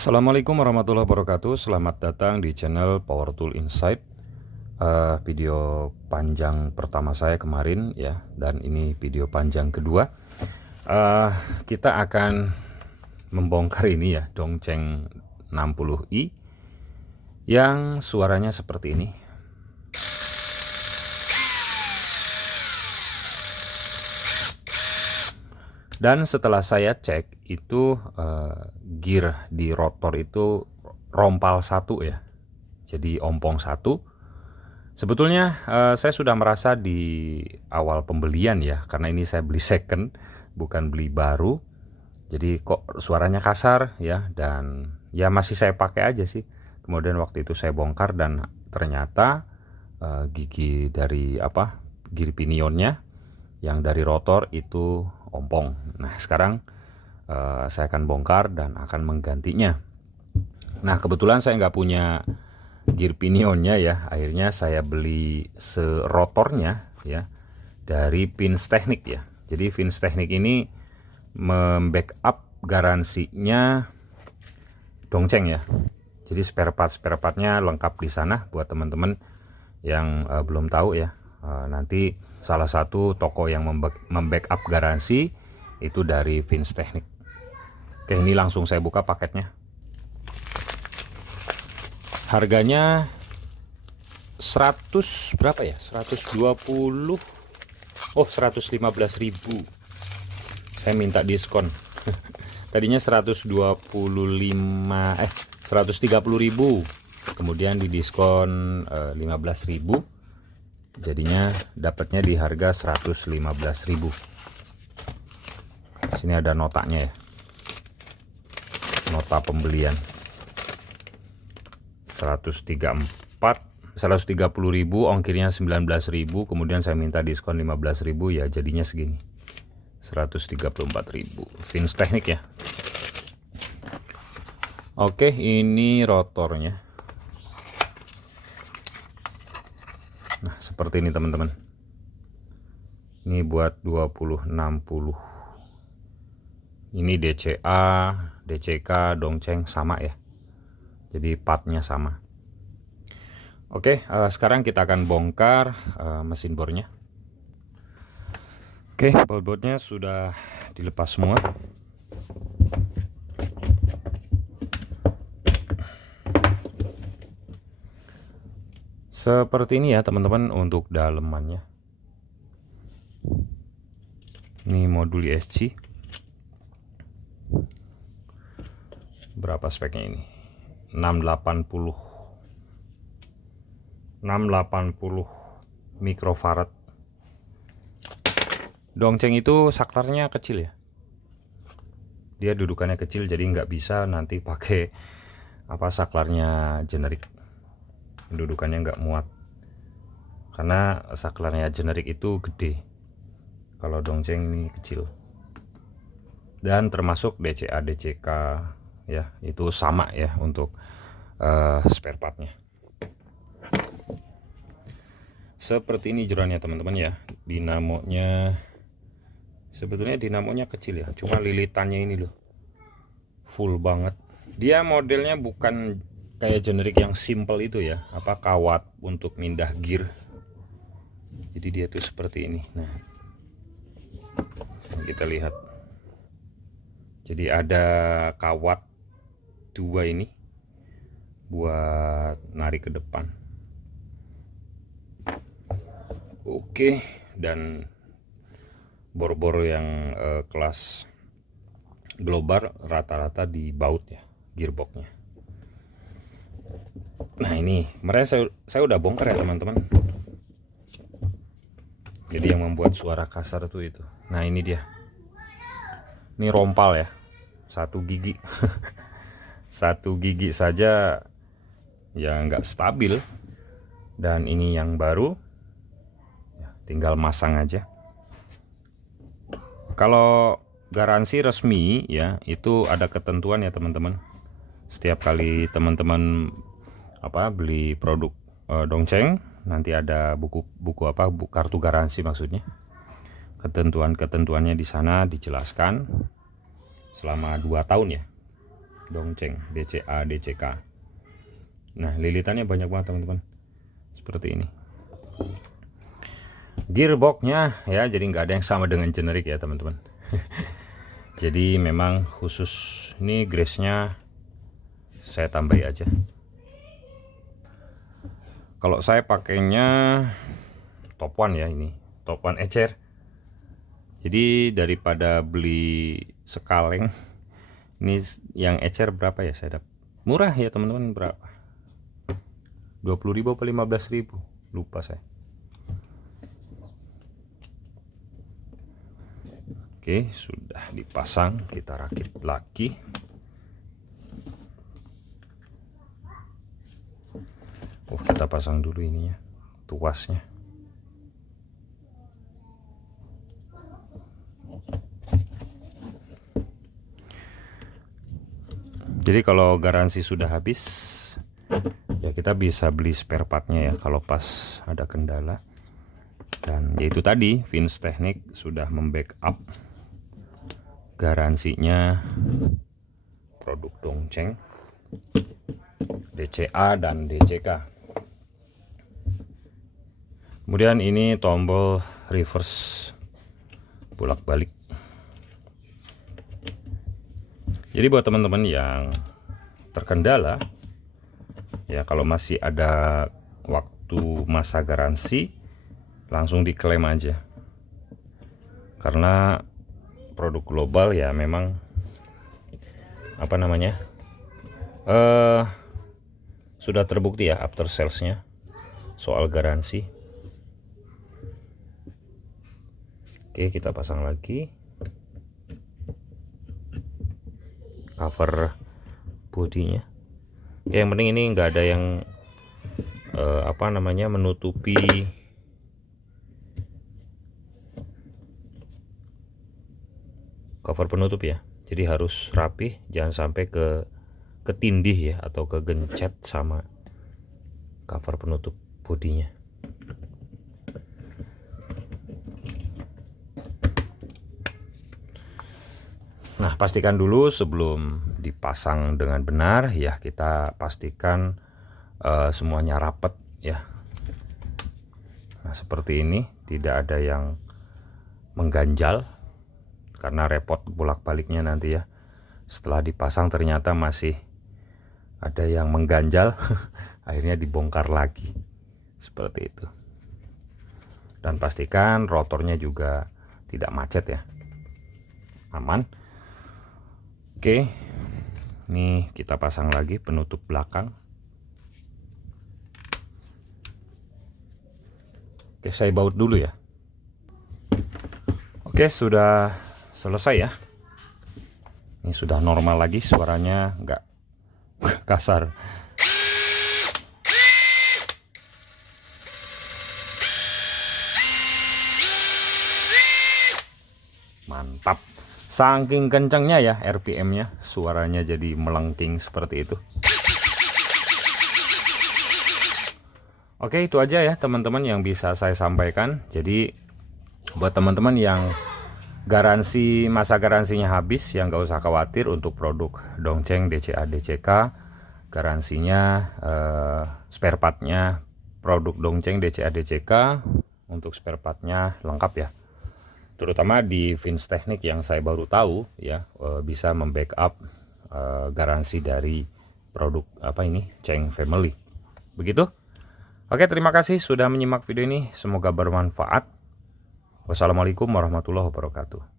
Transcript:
Assalamualaikum warahmatullahi wabarakatuh. Selamat datang di channel Power Tool Insight. Video panjang pertama saya kemarin ya, dan ini video panjang kedua. Kita akan membongkar ini ya, Dongcheng 60i yang suaranya seperti ini. Dan setelah saya cek itu gear di rotor itu rompal satu ya, jadi ompong satu. Sebetulnya saya sudah merasa di awal pembelian ya, karena ini saya beli second bukan beli baru, jadi kok suaranya kasar ya, dan ya masih saya pakai aja sih. Kemudian waktu itu saya bongkar dan ternyata gigi dari gear pinionnya yang dari rotor itu ompong. Nah sekarang saya akan bongkar dan akan menggantinya. Nah kebetulan saya nggak punya gear pinionnya ya, akhirnya saya beli serotornya ya dari Vins Technic ya. Jadi Vins Technic ini membackup garansinya Dongcheng ya. Jadi spare partnya lengkap di sana buat teman-teman yang belum tahu ya. Nanti salah satu toko yang membackup garansi itu dari Vins Technic. Oke, ini langsung saya buka paketnya. Harganya 100 berapa ya? 120. Oh, 115.000. Saya minta diskon. Tadinya 130.000. Kemudian didiskon 15.000. Jadinya dapatnya di harga 115.000. Sini ada notanya ya, nota pembelian 130.000, ongkirnya 19.000. Kemudian saya minta diskon 15.000 ya, jadinya segini 134.000. Vins Technic ya. Oke, ini rotornya. Nah seperti ini teman-teman, ini buat 2060. Ini DCA, DCK, Dongcheng sama ya, jadi partnya sama. Oke, sekarang kita akan bongkar mesin bornya. Oke, baut-bautnya sudah dilepas semua. Seperti ini ya teman-teman untuk dalemannya. Ini modul ESC. Berapa speknya ini? 680 mikrofarad. Dongcheng itu saklarnya kecil ya, dia dudukannya kecil, jadi nggak bisa nanti pakai saklarnya generik. Dudukannya nggak muat karena saklarnya generik itu gede, kalau Dongcheng ini kecil. Dan termasuk DCA DCK ya, itu sama ya untuk spare partnya. Seperti ini jeroannya teman-teman ya. Dinamonya sebetulnya dinamonya kecil ya, cuma lilitannya ini loh full banget. Dia modelnya bukan kayak generik yang simple itu ya, kawat untuk mindah gear. Jadi dia tuh seperti ini. Nah kita lihat, jadi ada kawat dua ini buat narik ke depan. Oke, dan bor-bor yang kelas global rata-rata di baut ya, gearboxnya. Nah ini kemarin saya udah bongkar ya teman-teman, jadi yang membuat suara kasar tuh itu. Nah ini dia, ini rompal ya, satu gigi. Satu gigi saja ya nggak stabil. Dan ini yang baru ya, tinggal masang aja. Kalau garansi resmi ya itu ada ketentuan ya teman-teman. Setiap kali teman-teman beli produk Dongcheng, nanti ada buku kartu garansi maksudnya. Ketentuannya di sana dijelaskan selama 2 tahun ya. Dongceng DCA DCK. Nah, lilitannya banyak banget teman-teman, seperti ini. Gearboxnya ya, jadi nggak ada yang sama dengan generik ya teman-teman. Jadi memang khusus ini grace-nya saya tambahi aja. Kalau saya pakainya top one ya, ini top one ecer. Jadi daripada beli sekaleng, ini yang ecer berapa ya saya dapat? Murah ya teman-teman, berapa? 20.000 atau 15.000, lupa saya. Oke, sudah dipasang, kita rakit lagi. Kita pasang dulu ininya, tuasnya. Jadi kalau garansi sudah habis, ya kita bisa beli spare partnya ya kalau pas ada kendala. Dan yaitu tadi, Vince Technic sudah membackup garansinya produk Dongceng DCA dan DCK. Kemudian ini tombol reverse bolak-balik. Jadi buat teman-teman yang terkendala ya, kalau masih ada waktu masa garansi, langsung diklaim aja. Karena produk global ya memang apa namanya, sudah terbukti ya after salesnya soal garansi. Oke, kita pasang lagi cover bodinya. Yang penting ini nggak ada yang apa namanya, menutupi cover penutup ya. Jadi harus rapi, jangan sampai ketindih ya, atau kegencet sama cover penutup bodinya. Nah, pastikan dulu sebelum dipasang dengan benar ya, kita pastikan semuanya rapet ya. Nah, seperti ini, tidak ada yang mengganjal, karena repot bolak-baliknya nanti ya. Setelah dipasang ternyata masih ada yang mengganjal, akhirnya dibongkar lagi, seperti itu. Dan pastikan rotornya juga tidak macet ya, aman. Oke, ini kita pasang lagi penutup belakang. Oke, saya baut dulu ya. Oke, sudah selesai ya. Ini sudah normal lagi, suaranya nggak kasar. Mantap. Saking kencangnya ya RPM-nya, suaranya jadi melengking seperti itu. Oke, itu aja ya teman-teman yang bisa saya sampaikan. Jadi buat teman-teman yang garansi, masa garansinya habis, yang nggak usah khawatir untuk produk Dongceng DCA DCK. Garansinya spare partnya produk Dongceng DCA DCK, untuk spare partnya lengkap ya. Terutama di Vince Technic yang saya baru tahu ya, bisa membackup garansi dari produk apa ini, Cheng Family. Begitu. Oke, terima kasih sudah menyimak video ini, semoga bermanfaat. Wassalamualaikum warahmatullahi wabarakatuh.